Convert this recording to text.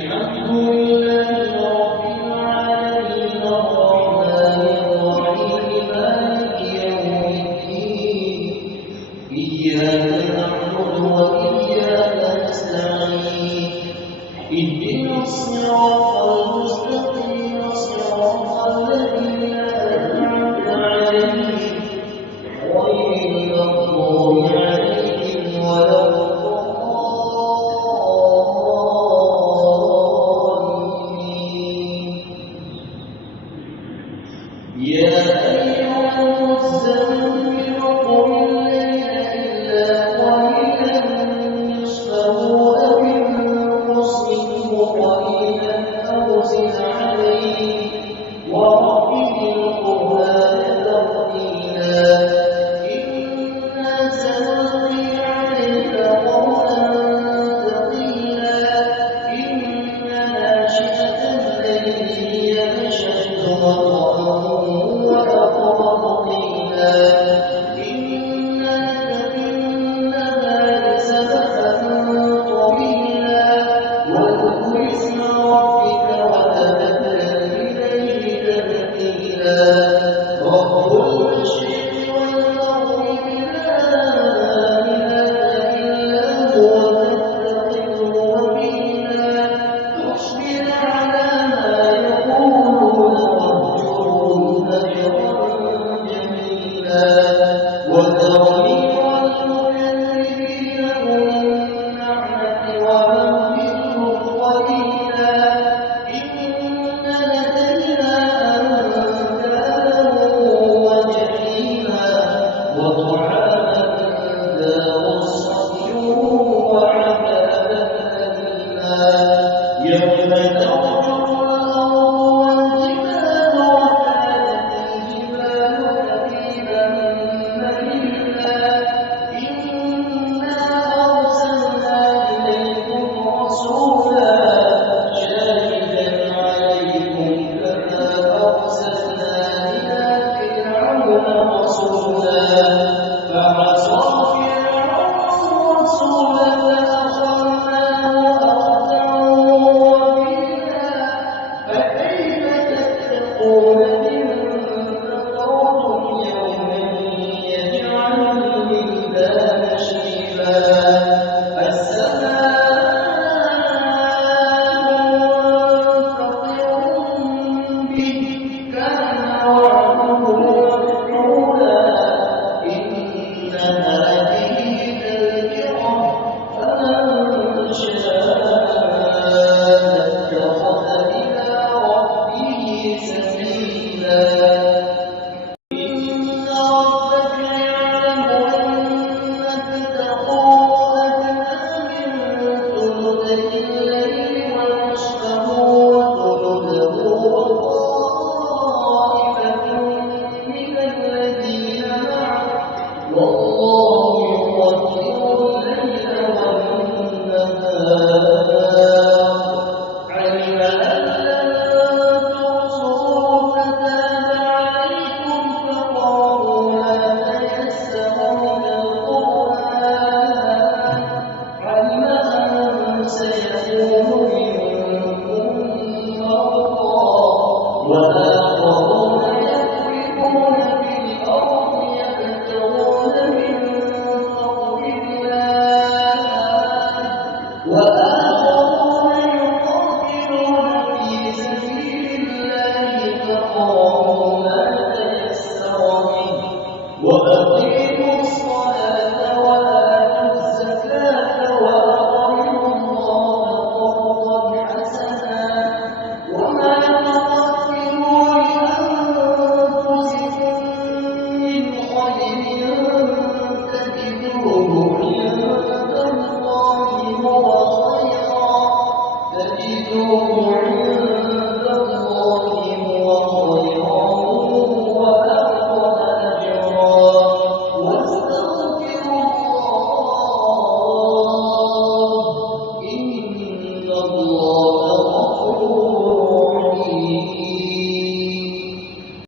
الحمد لله رب العالمين الرحمن الرحيم مالك يوم الدين إياك نعبد وإياك نستعين اهدنا الصراط المستقيم صراط الذين أنعمت عليهم غير المغضوب عليهم ولا يا أيها المزمل قم الليل إلا قليلا نصفه أو انقص منه قليلا أو زد عليه ورتل القرآن ترتيلا إنا سنلقي عليك قولا ثقيلا إن ناشئة الليل هي أشد وطئا وأقرب قيلا إن لك في النهار سبحا طويلا واذكر اسم ربك وتبتل إليه تبتيلا رب المشرق والمغرب لا إله إلا هو فاتخذه وكيلا واصبر على ما يقولون واهجرهم هجرا جميلا وذرني والمكذبين أولي النعمة ومهلهم قليلا إن لدينا أنكالا وجحيما وطعاما ذا غصة وعذابا أليما يوم ترجف الأرض والجبال وكانت الجبال كثيبا مهيلا إنا أرسلنا إليكم رسولا شاهدا عليكم كما أرسلنا إلى فرعون رسولا فعصى فرعون الرسول فأخذناه أخذا وبيلا فكيف تتقون إن كفرتم يوما يجعل الولدان شيبا السماء منفطر به كان وعده مفعولا إن هذه تذكرة فمن شاء اتخذ إلى ربه سبيلا إن ربك يعلم أنك تقوم أدنى من ثلثي الليل ونصفه وثلثه وطائفة من الذين معك والله يقدر الليل والنهار علم أن لن تحصوه فتاب عليكم فقرؤوا ما تيسر من القرآن علم أن سيكون منكم مرضى وآخرون يضربون في الأرض يبتغون من فضل الله وآخرون يقاتلون في سبيل الله فقرؤوا ما تيسر منه وأقيموا الصلاة وآتوا الزكاة وأقرضوا الله قرضا حسنا وما تقدموا لأنفسكم من خير تجدوه عند الله هو خيرا